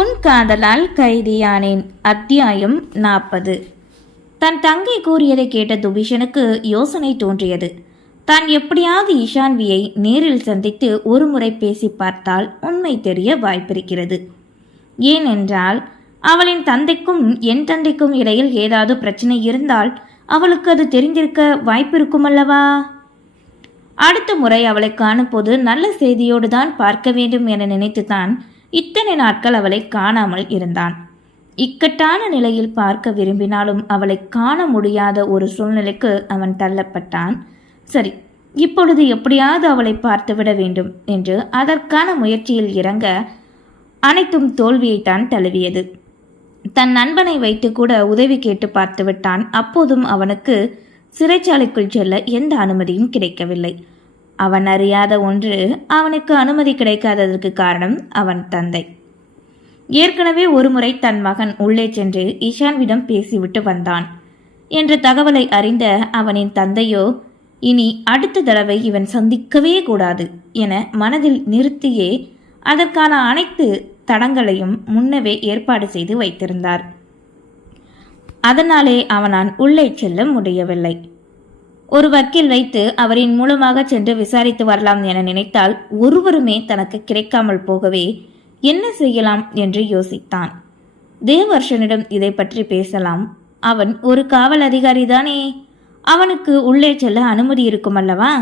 உன் காதலால் கைதியானேன். அத்தியாயம் 40. தன் தங்கை கூறியதை கேட்ட துபிஷனுக்கு யோசனை தோன்றியது. தான் எப்படியாவது இஷான்வியை நேரில் சந்தித்து ஒரு முறை பேசி பார்த்தால் உண்மை தெரிய வாய்ப்பிருக்கிறது. ஏனென்றால் அவளின் தந்தைக்கும் என் தந்தைக்கும் இடையில் ஏதாவது பிரச்சனை இருந்தால் அவளுக்கு அது தெரிந்திருக்க வாய்ப்பிருக்குமல்லவா? அடுத்த முறை அவளை காணும்போது நல்ல செய்தியோடு தான் பார்க்க வேண்டும் என நினைத்துதான் இத்தனை நாட்கள் அவளை காணாமல் இருந்தான். இக்கட்டான நிலையில் பார்க்க விரும்பினாலும் அவளை காண முடியாத ஒரு சூழ்நிலைக்கு அவன் தள்ளப்பட்டான். சரி, இப்பொழுது எப்படியாவது அவளை பார்த்துவிட வேண்டும் என்று அதற்கான முயற்சியில் இறங்க அனைத்தும் தோல்வியைத்தான் தழுவியது. தன் நண்பனை வைத்து கூட உதவி கேட்டு பார்த்து விட்டான். அப்போதும் அவனுக்கு சிறைச்சாலைக்குள் செல்ல எந்த அனுமதியும் கிடைக்கவில்லை. அவன் அறியாத ஒன்று, அவனுக்கு அனுமதி கிடைக்காததற்கு காரணம் அவன் தந்தை. ஏற்கனவே ஒருமுறை தன் மகன் உள்ளே சென்று இஷான்விடம் பேசிவிட்டு வந்தான் என்ற தகவலை அறிந்த அவனின் தந்தையோ இனி அடுத்த தடவை இவன் சந்திக்கவே கூடாது என மனதில் நிறுத்தியே அதற்கான அனைத்து தடங்களையும் முன்னவே ஏற்பாடு செய்து வைத்திருந்தார். அதனாலே அவனால் உள்ளே செல்ல முடியவில்லை. ஒரு வக்கீல் வைத்து அவரின் மூலமாக சென்று விசாரித்து வரலாம் என நினைத்தால் ஒருவருமே தனக்கு கிடைக்காமல் போகவே என்ன செய்யலாம் என்று யோசித்தான். தேவர்ஷனிடம் இதை பற்றி பேசலாம். அவன் ஒரு காவல் அதிகாரி தானே, அவனுக்கு உள்ளே செல்ல அனுமதி இருக்கும் அல்லவா?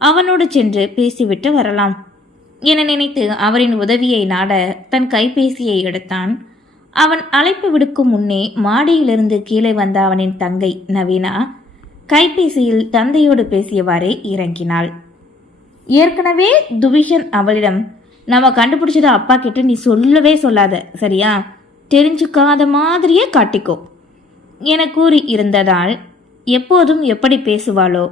அவனோடு சென்று பேசிவிட்டு வரலாம் என நினைத்து அவரின் உதவியை நாட தன் கைபேசியை எடுத்தான். அவன் அழைப்பு விடுக்கும் முன்னே மாடியிலிருந்து கீழே வந்த அவனின் தங்கை நவீனா கைபேசியில் தந்தையோடு பேசியவாறே இறங்கினாள். ஏற்கனவே துபிஷன் அவளிடம், நம்ம கண்டுபிடிச்சத அப்பா கிட்ட நீ சொல்லவே சொல்லாத, சரியா? தெரிஞ்சுக்காத மாதிரியே காட்டிக்கோ என கூறி இருந்ததால் எப்போதும் எப்படி பேசுவாளோ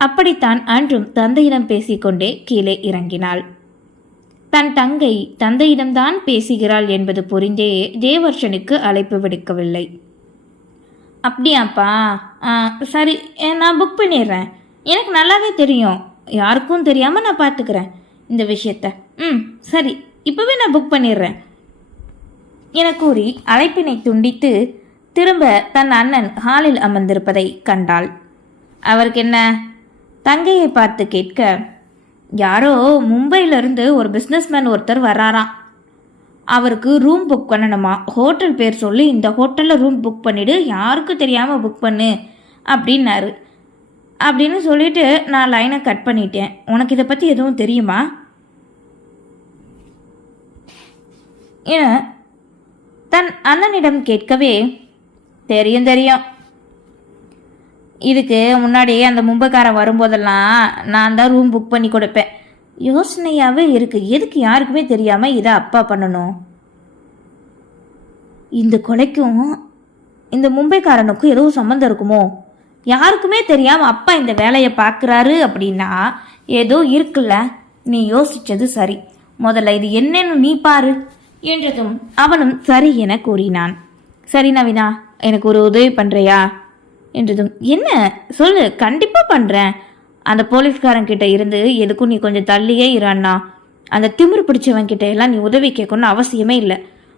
அப்படித்தான் அன்றும் தந்தையிடம் பேசிக்கொண்டே கீழே இறங்கினாள். தன் தங்கை தந்தையிடம்தான் பேசுகிறாள் என்பது புரிந்தே தேவர்ஷனுக்கு அழைப்பு விடுக்கவில்லை. அப்படியாப்பா, சரி, நான் புக் பண்ணிடுறேன். எனக்கு நல்லாவே தெரியும், யாருக்கும் தெரியாமல் நான் பார்த்துக்கிறேன் இந்த விஷயத்த. சரி, இப்போவே நான் புக் பண்ணிடுறேன் என கூறி அழைப்பினை துண்டித்து திரும்ப தன் அண்ணன் ஹாலில் அமர்ந்திருப்பதை கண்டாள். அவருக்கு என்ன? தங்கையை பார்த்து கேட்க, யாரோ மும்பையிலிருந்து ஒரு பிஸ்னஸ்மேன் ஒருத்தர் வராராம். அவருக்கு ரூம் புக் பண்ணணுமா? ஹோட்டல் பேர் சொல்லி இந்த ஹோட்டலில் ரூம் புக் பண்ணிவிடு, யாருக்கும் தெரியாமல் புக் பண்ணு அப்படின்னாரு. அப்படின்னு சொல்லிட்டு நான் லைனை கட் பண்ணிட்டேன். உனக்கு இதை பற்றி எதுவும் தெரியுமா என தன் அண்ணனிடம் கேட்கவே, தெரியும் தெரியும், இதுக்கு முன்னாடி அந்த மும்பைக்காரன் வரும்போதெல்லாம் நான் தான் ரூம் புக் பண்ணி கொடுப்பேன். யோசனையாகவே இருக்கு, எதுக்கு யாருக்குமே தெரியாமல் இதை அப்பா பண்ணணும்? இந்த கொலைக்கும் இந்த மும்பைக்காரனுக்கும் ஏதோ சம்மந்தம் இருக்குமோ? யாருக்குமே தெரியாமல் அப்பா இந்த வேலையை பார்க்குறாரு அப்படின்னா ஏதோ இருக்குல்ல. நீ யோசிச்சது சரி, முதல்ல இது என்னன்னு நீ பாரு என்றதும் அவனும் சரி என கூறினான். சரி நவீனா, எனக்கு ஒரு உதவி பண்ணுறியா என்றதும், என்ன சொல்லு, கண்டிப்பாக பண்ணுறேன். அந்த போலீஸ்காரங்கிட்ட இருந்து எதுக்கும் நீ கொஞ்சம் தள்ளியே இரான்னா. அந்த திமிரு பிடிச்சவன்கிட்ட எல்லாம் நீ உதவி கேட்கணும்னு அவசியமே இல்லை.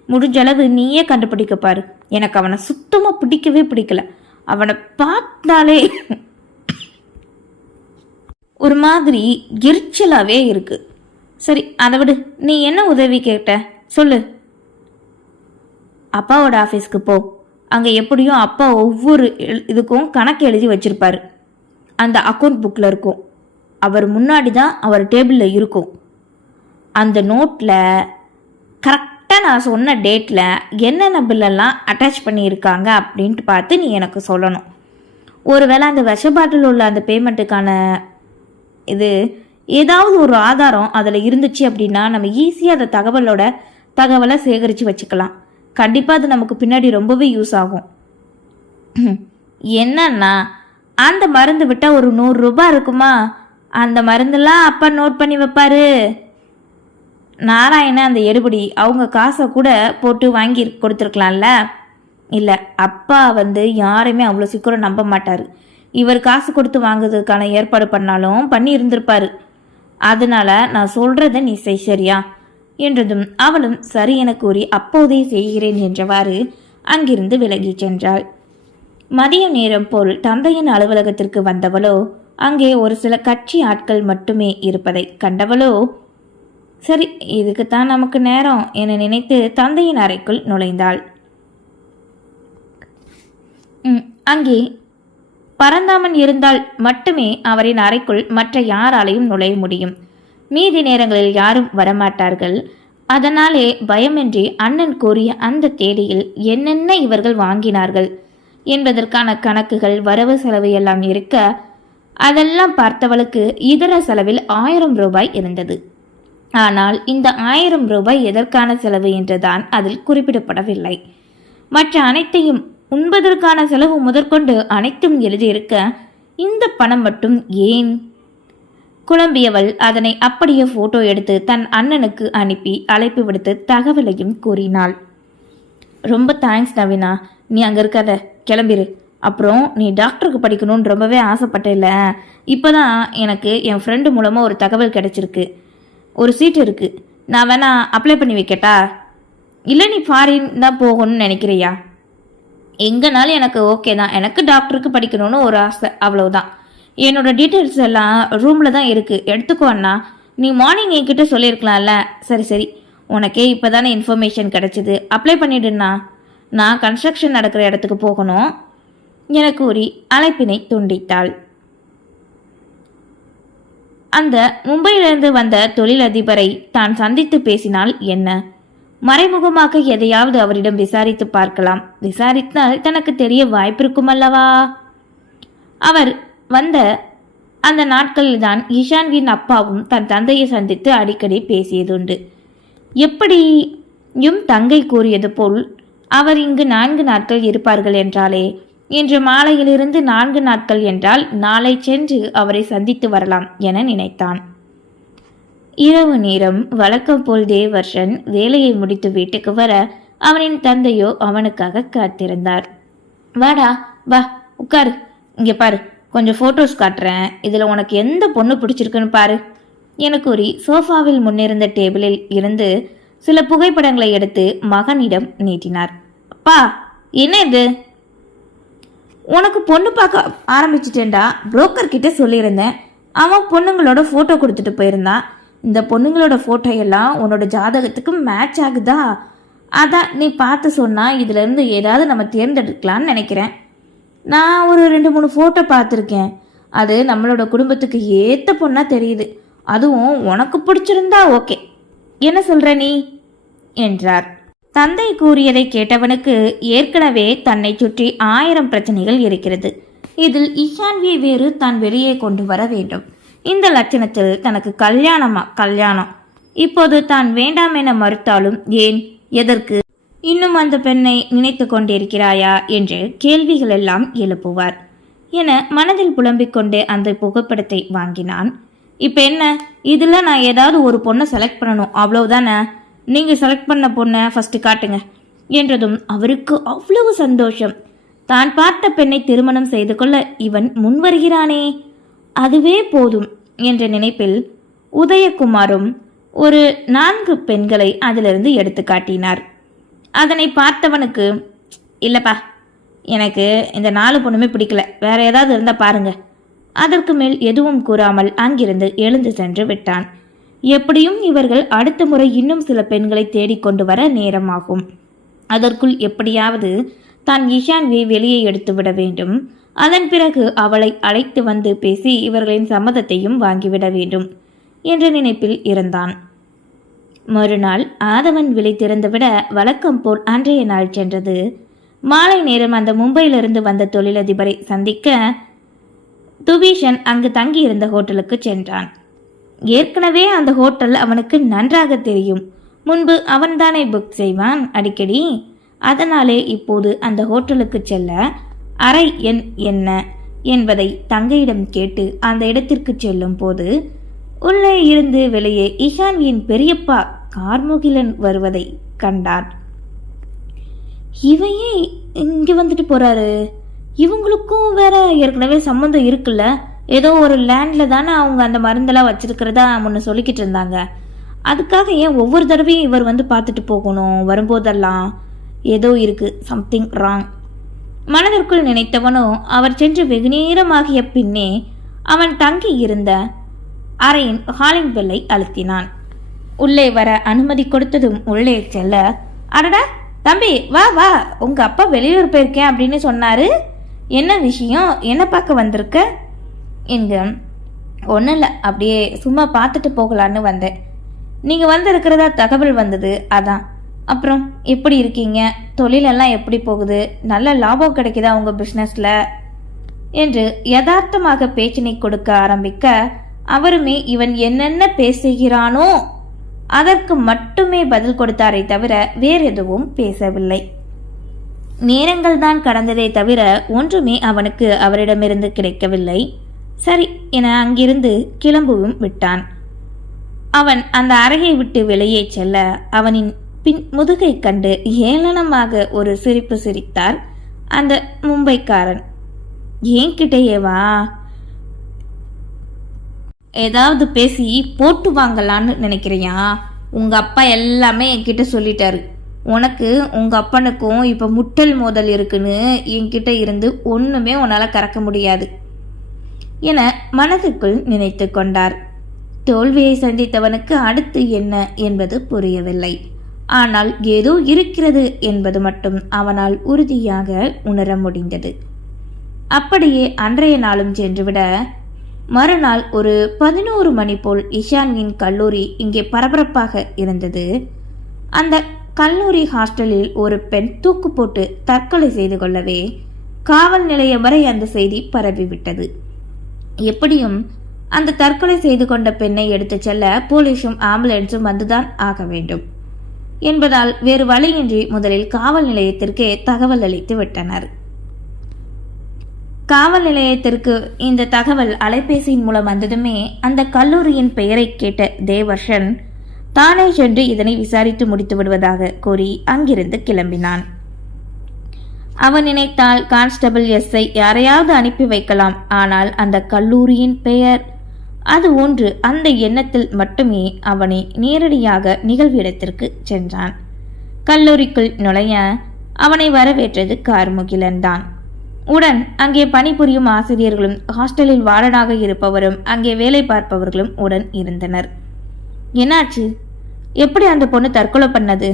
முடிஞ்ச அளவு நீயே கண்டுபிடிக்க பாரு. எனக்கு அவனை சுத்தமாக பிடிக்கவே பிடிக்கல. அவனை பார்த்தாலே ஒரு மாதிரி எரிச்சலாகவே இருக்கு. சரி, அதை விடு, நீ என்ன உதவி கேட்ட சொல்லு. அப்பாவோட ஆஃபீஸ்க்கு போ. அங்கே எப்படியும் அப்பா ஒவ்வொரு இதுக்கும் கணக்கு எழுதி வச்சிருப்பாரு. அந்த அக்கௌண்ட் புக்கில் இருக்கும். அவர் முன்னாடி தான் அவர் டேபிளில் இருக்கும். அந்த நோட்டில் கரெக்டாக நான் சொன்ன டேட்டில் என்னென்ன பில்லெல்லாம் அட்டாச் பண்ணியிருக்காங்க அப்படின்ட்டு பார்த்து நீ எனக்கு சொல்லணும். ஒருவேளை அந்த விஷ பாட்டில் உள்ள அந்த பேமெண்ட்டுக்கான இது ஏதாவது ஒரு ஆதாரம் அதில் இருந்துச்சு அப்படின்னா நம்ம ஈஸியாக அந்த தகவலை சேகரித்து வச்சுக்கலாம். கண்டிப்பாக அது நமக்கு பின்னாடி ரொம்பவே யூஸ் ஆகும். என்னன்னா, அந்த மருந்து விட்டால் ஒரு 100 ரூபாய் இருக்குமா? அந்த மருந்தெல்லாம் அப்பா நோட் பண்ணி வைப்பாரு. நாராயணன் அந்த எடுபடி அவங்க காசை கூட போட்டு வாங்கி கொடுத்துருக்கலாம்ல. இல்லை, அப்பா யாரையுமே அவ்வளோ சீக்கிரம் நம்ப மாட்டார். இவர் காசு கொடுத்து வாங்குறதுக்கான ஏற்பாடு பண்ணாலும் பண்ணி இருந்திருப்பாரு. அதனால நான் சொல்கிறத நீ செய், சரியா? என்றதும் அவளும் சரி என கூறி அப்போதே செய்கிறேன் என்றவாறு அங்கிருந்து விலகிச் சென்றாள். மதிய நேரம் போல் தந்தையின் அலுவலகத்திற்கு வந்தவளோ அங்கே ஒரு சில கட்சி ஆட்கள் மட்டுமே இருப்பதை கண்டவளோ, சரி இதுக்குத்தான் நமக்கு நேரம் என நினைத்து தந்தையின் அறைக்குள் நுழைந்தாள். அங்கே பரந்தாமன் இருந்தால் மட்டுமே அவரின் அறைக்குள் மற்ற யாராலையும் நுழைய முடியும். மீதி நேரங்களில் யாரும் வரமாட்டார்கள். அதனாலே பயமின்றி அண்ணன் கூறிய அந்த தேதியில் என்னென்ன இவர்கள் வாங்கினார்கள் என்பதற்கான கணக்குகள் வரவு செலவு எல்லாம் இருக்க அதெல்லாம் பார்த்தவளுக்கு இதர செலவில் 1000 ரூபாய் இருந்தது. ஆனால் இந்த 1000 ரூபாய் எதற்கான செலவு என்றுதான் அதில் குறிப்பிடப்படவில்லை. மற்ற அனைத்தையும் உண்பதற்கான செலவு முதற்கொண்டு அனைத்தும் எழுதியிருக்க இந்த பணம் மட்டும் ஏன்? குழம்பியவள் அதனை அப்படியே போட்டோ எடுத்து தன் அண்ணனுக்கு அனுப்பி அழைப்பு விடுத்து தகவலையும் கூறினாள். ரொம்ப தேங்க்ஸ் நவீனா, நீ அங்கே இருக்காத, கிளம்பிரு. அப்புறம் நீ டாக்டருக்கு படிக்கணும்னு ரொம்பவே ஆசைப்பட்டேல்ல, இப்போதான் எனக்கு என் ஃப்ரெண்டு மூலமாக ஒரு தகவல் கிடைச்சிருக்கு. ஒரு சீட்டு இருக்குது, நான் வேணா அப்ளை பண்ணி வைக்கட்டா? இல்லை நீ ஃபாரின் தான் போகணும்னு நினைக்கிறியா? எங்கேனாலும் எனக்கு ஓகே தான். எனக்கு டாக்டருக்கு படிக்கணும்னு ஒரு ஆசை, அவ்வளவுதான். என்னோட டீட்டெயில்ஸ் எல்லாம் ரூமில் தான் இருக்குது, எடுத்துக்கோ அண்ணா. நீ மார்னிங் என்கிட்ட சொல்லியிருக்கலாம்ல. சரி சரி, உனக்கே இப்போ தானே இன்ஃபர்மேஷன் கிடச்சிது, அப்ளை பண்ணிடுண்ணா. நான் கன்ஸ்ட்ரக்ஷன் நடக்கிற இடத்துக்கு போகணும் என கூறி அழைப்பினை துண்டித்தாள். அந்த மும்பையிலிருந்து வந்த தொழிலதிபரை தான் சந்தித்து பேசினால் என்ன? மறைமுகமாக எதையாவது அவரிடம் விசாரித்து பார்க்கலாம். விசாரித்தால் தனக்கு தெரிய வாய்ப்பிருக்கும் அல்லவா? அவர் வந்த அந்த நாட்களில்தான் ஈஷான்வின் அப்பாவும் தன் தந்தையை சந்தித்து அடிக்கடி பேசியதுண்டு. எப்படியும் தங்கை கூறியது போல் அவர் இங்கு 4 நாட்கள் இருப்பார்கள் என்றாலே, இன்று மாலையிலிருந்து 4 நாட்கள் என்றால் நாளை சென்று அவரை சந்தித்து வரலாம் என நினைத்தான். இரவு நேரம் வழக்கம் போல் தேவர்ஷன் வேலையை முடித்து வீட்டுக்கு வர அவனின் தந்தையோ அவனுக்காக காத்திருந்தார். வாடா வா, உட்காரு, இங்கே பாரு, கொஞ்சம் ஃபோட்டோஸ் காட்டுறேன், இதில் உனக்கு எந்த பொண்ணு பிடிச்சிருக்குன்னு பாரு என கூறி சோஃபாவில் முன்னிருந்த டேபிளில் இருந்து சில புகைப்படங்களை எடுத்து மகனிடம் நீட்டினார். அப்பா, என்ன இது? உனக்கு பொண்ணு பார்க்க ஆரம்பிச்சிட்டேன்டா. புரோக்கர் கிட்ட சொல்லியிருந்தேன், அவன் பொண்ணுங்களோட ஃபோட்டோ கொடுத்துட்டு போயிருந்தான். இந்த பொண்ணுங்களோட ஃபோட்டோ எல்லாம் உன்னோட ஜாதகத்துக்கு மேட்ச் ஆகுதா? அதான் நீ பார்த்து சொன்னா இதுலேருந்து ஏதாவது நம்ம தேர்ந்தெடுக்கலான்னு நினைக்கிறேன். நான் ஒரு 2-3 ஃபோட்டோ பார்த்துருக்கேன். அது நம்மளோட குடும்பத்துக்கு ஏற்ற பொண்ணா தெரியுது. அதுவும் உனக்கு பிடிச்சிருந்தா ஓகே. என்ன சொல்ற நீ என்றார். தந்தை கூறியதை கேட்டவனுக்கு ஏற்கனவே தன்னை சுற்றி 1000 பிரச்சனைகள் இருக்கிறது. இதில் ஈஷான்வியை வேறு தான் வெளியே கொண்டு வர வேண்டும். இந்த லட்சணத்தில் தனக்கு கல்யாணம் இப்போது தான் வேண்டாம் என மறுத்தாலும் ஏன், எதற்கு, இன்னும் அந்த பெண்ணை நினைத்து கொண்டிருக்கிறாயா என்று கேள்விகள் எல்லாம் எழுப்புவார் என மனதில் புலம்பிக் கொண்டு அந்த புகைப்படத்தை வாங்கினான். இப்போ என்ன, இதில் நான் ஏதாவது ஒரு பொண்ணை செலக்ட் பண்ணணும், அவ்வளவுதானே? நீங்கள் செலக்ட் பண்ண பொண்ணை ஃபஸ்ட்டு காட்டுங்க என்றதும் அவருக்கு அவ்வளவு சந்தோஷம். தான் பார்த்த பெண்ணை திருமணம் செய்து கொள்ள இவன் முன்வருகிறானே, அதுவே போதும் என்ற நினைப்பில் உதயகுமாரும் ஒரு 4 பெண்களை அதிலிருந்து எடுத்து காட்டினார். அதனை பார்த்தவனுக்கு, இல்லைப்பா, எனக்கு இந்த 4 பொண்ணுமே பிடிக்கல, வேற ஏதாவது இருந்தால் பாருங்க. அதற்கு மேல் எதுவும் கூறாமல் அங்கிருந்து எழுந்து சென்று விட்டான். எப்படியும் இவர்கள் அடுத்த முறை இன்னும் சில பெண்களை தேடிக்கொண்டு வர நேரமாகும். அதற்குள் எப்படியாவது தான் ஈஷான்வியை வெளியே எடுத்து விட வேண்டும். அதன் பிறகு அவளை அழைத்து வந்து பேசி இவர்களின் சம்மதத்தையும் வாங்கிவிட வேண்டும் என்ற நினைப்பில் இருந்தான். மறுநாள் ஆதவன் விழி திறந்துவிட வழக்கம் போல் அன்றைய நாள் சென்றது. மாலை நேரம் அந்த மும்பையிலிருந்து வந்த தொழிலதிபரை சந்திக்க துபீஷன் அங்கு தங்கியிருந்த ஹோட்டலுக்கு சென்றான். ஏற்கனவே அந்த ஹோட்டல் அவனுக்கு நன்றாக தெரியும். முன்பு அவன்தானே புக் செய்வான் அடிக்கடி. அதனாலே இப்போது அந்த ஹோட்டலுக்கு செல்ல அறை எண் என்ன என்பதை தங்கையிடம் கேட்டு அந்த இடத்திற்கு செல்லும் போது உள்ளே இருந்து வெளியே ஈஷான்வியின் பெரியப்பா கார்முகிலன் வருவதை கண்டான். இவையே இங்கே வந்துட்டு போறாரு, இவங்களுக்கும் வேற ஏற்கனவே சம்மந்தம் இருக்குல்ல, ஏதோ ஒரு லேண்ட்ல தானே அவங்க அந்த மருந்தெல்லாம் வச்சிருக்கிறதா முன்ன சொல்லிக்கிட்டு இருந்தாங்க. அதுக்காக ஏன் ஒவ்வொரு தடவையும் இவர் வந்து பார்த்துட்டு போகணும்? வரும்போதெல்லாம் ஏதோ இருக்கு, சம்திங் ராங். மனதிற்குள் நினைத்தவனோ அவர் சென்று வெகுநேரமாகிய பின்னே அவன் தங்கி இருந்த அறையின் ஹாலிங் பெல்லை அழுத்தினான். உள்ளே வர அனுமதி கொடுத்ததும் உள்ளே செல்ல, அடடா தம்பி, வா வா, உங்க அப்பா வெளியூர் போயிருக்கேன் அப்படின்னு சொன்னாரு. என்ன விஷயம்? என்ன பார்க்க வந்திருக்க? என்க. ஒன்றும் இல்லை, அப்படியே சும்மா பார்த்துட்டு போகலான்னு வந்தேன். நீங்கள் வந்திருக்கிறதா தகவல் வந்தது, அதான். அப்புறம் எப்படி இருக்கீங்க? தொழிலெல்லாம் எப்படி போகுது? நல்ல லாபம் கிடைக்குதா உங்கள் பிஸ்னஸில்? என்று யதார்த்தமாக பேச்சினை கொடுக்க ஆரம்பிக்க, அவருமே இவன் என்னென்ன பேசுகிறானோ அதற்கு மட்டுமே பதில் கொடுத்தாரே தவிர வேறு எதுவும் பேசவில்லை. நேரங்கள் தான் கடந்ததே தவிர ஒன்றுமே அவனுக்கு அவரிடமிருந்து கிடைக்கவில்லை. சரி என அங்கிருந்து கிளம்பவும் விட்டான். அவன் அந்த அறையை விட்டு வெளியே செல்ல அவனின் பின் முதுகை கண்டு ஏளனமாக ஒரு சிரிப்பு சிரித்தார் அந்த மும்பைக்காரன். என்கிட்டயேவா ஏதாவது பேசி போட்டு வாங்கலான்னு நினைக்கிறியா? உங்க அப்பா எல்லாமே என்கிட்ட சொல்லிட்டாரு. உனக்கு உங்க அப்பனுக்கும் இப்ப முட்டல் மோதல் இருக்குன்னு என்கிட்ட இருந்து ஒண்ணுமே உன்னால கறக்க முடியாது என மனதுக்குள் நினைத்து கொண்டார். தோல்வியை சந்தித்தவனுக்கு அடுத்து என்ன என்பது புரியவில்லை. ஆனால் ஏதோ இருக்கிறது என்பது மட்டும் அவனால் உறுதியாக உணர முடிந்தது. அப்படியே அன்றைய நாளும் சென்றுவிட, மறுநாள் ஒரு 11 மணி போல் இஷான்வின் கல்லூரி இங்கே பரபரப்பாக இருந்தது. அந்த கல்லூரி ஹாஸ்டலில் ஒரு பெண் தூக்கு போட்டு தற்கொலை செய்து கொள்ளவே காவல் நிலையம் வரை அந்த செய்தி பரவிவிட்டது. எப்படியும் அந்த தற்கொலை செய்து கொண்ட பெண்ணை எடுத்துச் செல்ல போலீஸும் ஆம்புலன்ஸும் வந்துதான் ஆக வேண்டும் என்பதால் வேறு வழியின்றி முதலில் காவல் நிலையத்திற்கே தகவல் அளித்து விட்டனர். காவல் நிலையத்திற்கு இந்த தகவல் அலைபேசியின் மூலம் வந்ததுமே அந்த கல்லூரியின் பெயரை கேட்ட தேவர்ஷன் தானே சென்று இதனை விசாரித்து முடித்து விடுவதாக கூறி அங்கிருந்து கிளம்பினான். அவன் நினைத்தால் கான்ஸ்டபிள் எஸ்ஐ யாரையாவது அனுப்பி வைக்கலாம். ஆனால் அந்த கல்லூரியின் பெயர், அது ஒன்று. அந்த எண்ணத்தில் மட்டுமே அவனை நேரடியாக நிகழ்விடத்திற்கு சென்றான். கல்லூரிக்குள் நுழைய அவனை வரவேற்றது கார்முகிலன் தான். உடன் அங்கே பணிபுரியும் ஆசிரியர்களும் ஹாஸ்டலில் வார்டனாக இருப்பவரும் அங்கே வேலை பார்ப்பவர்களும் உடன் இருந்தனர். என்னாச்சு? எப்படி அந்த பொண்ணு தற்கொலை பண்ணது?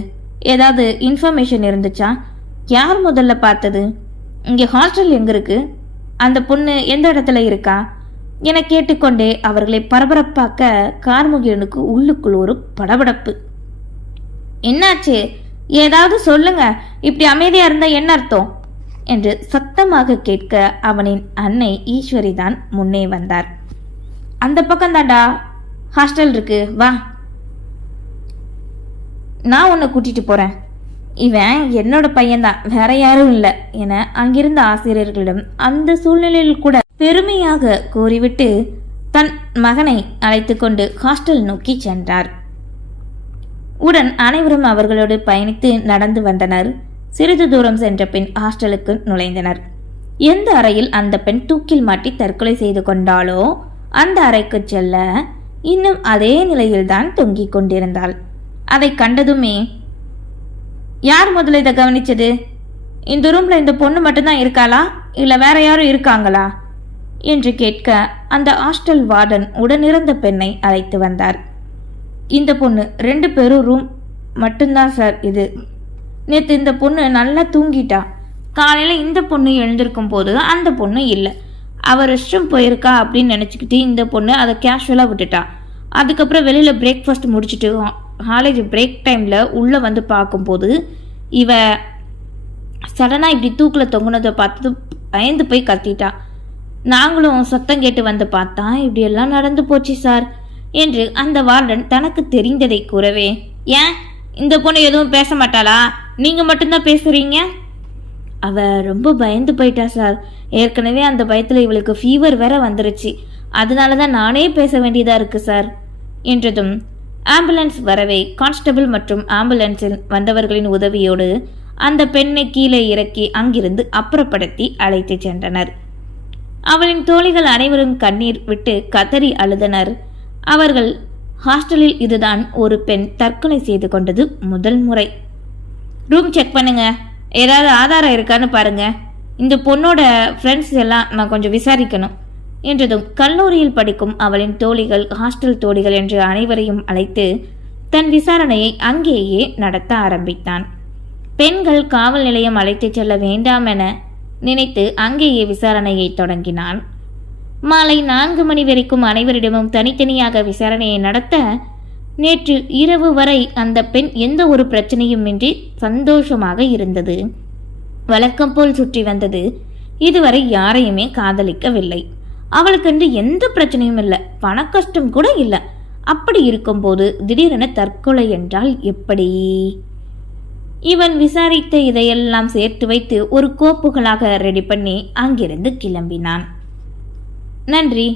ஏதாவது இன்ஃபர்மேஷன் இருந்துச்சா? யார் முதல்ல பார்த்தது? இங்கே ஹாஸ்டல் எங்க இருக்கு? அந்த பொண்ணு எந்த இடத்துல இருக்கா என கேட்டுக்கொண்டே அவர்களை பரபரப்பாக்க கார்முகிலனுக்கு உள்ளுக்குள் ஒரு படபடப்பு. என்னாச்சு? ஏதாவது சொல்லுங்க, இப்படி அமைதியா இருந்தா என்ன அர்த்தம் என்று சத்தமாக கேட்க அவனின் அன்னை ஈஸ்வரி தான் முன்னே வந்தார். அந்த பக்கம் தாண்டா ஹாஸ்டல் இருக்கு, வா, நான் உன்னை கூட்டிட்டு போறேன். இவன் என்னோட பையன்தான், வேற யாரும் இல்லை என அங்கிருந்த ஆசிரியர்களிடம் அந்த சூழ்நிலையில் கூட பெருமையாக கூறிவிட்டு தன் மகனை அழைத்து கொண்டு ஹாஸ்டல் நோக்கி சென்றார். உடன் அனைவரும் அவர்களோடு பயணித்து நடந்து வந்தனர். சிறிது தூரம் சென்ற பின் ஹாஸ்டலுக்கு நுழைந்தனர். எந்த அறையில் அந்த பெண் தூக்கில் மாட்டி தற்கொலை செய்து கொண்டாலோ அந்த அறைக்கு செல்ல இன்னும் அதே நிலையில்தான் தொங்கிக் கொண்டிருந்தாள். அதை கண்டதுமே, யார் முதல்ல இதை கவனிச்சது? இந்த ரூம்ல இந்த பொண்ணு மட்டும்தான் இருக்காளா, இல்ல வேற யாரும் இருக்காங்களா என்று கேட்க அந்த ஹாஸ்டல் வார்டன் உடனிருந்த பெண்ணை அழைத்து வந்தார். இந்த பொண்ணு 2 பேரும் ரூம் மட்டும்தான் சார். இது நேற்று இந்த பொண்ணு நல்லா தூங்கிட்டா. காலையில் இந்த பொண்ணு எழுந்திருக்கும் போது அந்த பொண்ணு இல்லை. அவர் ரெஸ்ட் ரூம் போயிருக்கா அப்படின்னு நினச்சிக்கிட்டு இந்த பொண்ணு அதை கேஷுவலாக விட்டுட்டா. அதுக்கப்புறம் வெளியில் பிரேக்ஃபாஸ்ட் முடிச்சுட்டு காலேஜ் பிரேக் டைமில் உள்ளே வந்து பார்க்கும்போது இவ சடனாக இப்படி தூக்கில் தொங்குனதை பார்த்து பயந்து போய் கத்திட்டா. நாங்களும் சத்தம் கேட்டு வந்து பார்த்தா இப்படியெல்லாம் நடந்து போச்சு சார் என்று அந்த வார்டன் தனக்கு தெரிந்ததை கூறவே, ஏன் இந்த பொண்ணு எதுவும் பேச மாட்டாளா? நீங்கள் மட்டும்தான் பேசுகிறீங்க? அவ ரொம்ப பயந்து போயிட்டா சார். ஏற்கனவே அந்த பயத்தில் இவளுக்கு ஃபீவர் வேற வந்துருச்சு. அதனால தான் நானே பேச வேண்டியதாக இருக்கு சார் என்றதும் ஆம்புலன்ஸ் வரவே கான்ஸ்டபிள் மற்றும் ஆம்புலன்ஸில் வந்தவர்களின் உதவியோடு அந்த பெண்ணை கீழே இறக்கி அங்கிருந்து அப்புறப்படுத்தி அழைத்து சென்றனர். அவளின் தோழிகள் அனைவரும் கண்ணீர் விட்டு கதறி அழுதனர். அவர்கள் ஹாஸ்டலில் இதுதான் ஒரு பெண் தற்கொலை செய்து கொண்டது முதல் முறை. ரூம் செக் பண்ணுங்க, ஏதாவது ஆதாரம் இருக்கான்னு பாருங்க, இந்த பொண்ணோட ஃப்ரெண்ட்ஸ் எல்லாம் நான் கொஞ்சம் விசாரிக்கணும் என்றதும் கல்லூரியில் படிக்கும் அவளின் தோழிகள், ஹாஸ்டல் தோழிகள் என்று அனைவரையும் அழைத்து தன் விசாரணையை அங்கேயே நடத்த ஆரம்பித்தான். பெண்கள் காவல் நிலையம் அழைத்துச் செல்ல வேண்டாம் என நினைத்து அங்கேயே விசாரணையை தொடங்கினான். மாலை 4 மணி வரைக்கும் அனைவரிடமும் தனித்தனியாக விசாரணையை நடத்த நேற்று இரவு வரை அந்த பெண் எந்த ஒரு பிரச்சனையுமின்றி சந்தோஷமாக இருந்தது. வழக்கம் போல் சுற்றி வந்தது. இதுவரை யாரையுமே காதலிக்கவில்லை. அவளுக்கென்று எந்த பிரச்சனையும் இல்லை, பண கஷ்டம் கூட இல்லை. அப்படி இருக்கும்போது திடீரென தற்கொலை என்றால் எப்படி? இவன் விசாரித்த இதையெல்லாம் சேர்த்து வைத்து ஒரு கோப்புகளாக ரெடி பண்ணி அங்கிருந்து கிளம்பினான். நன்றி.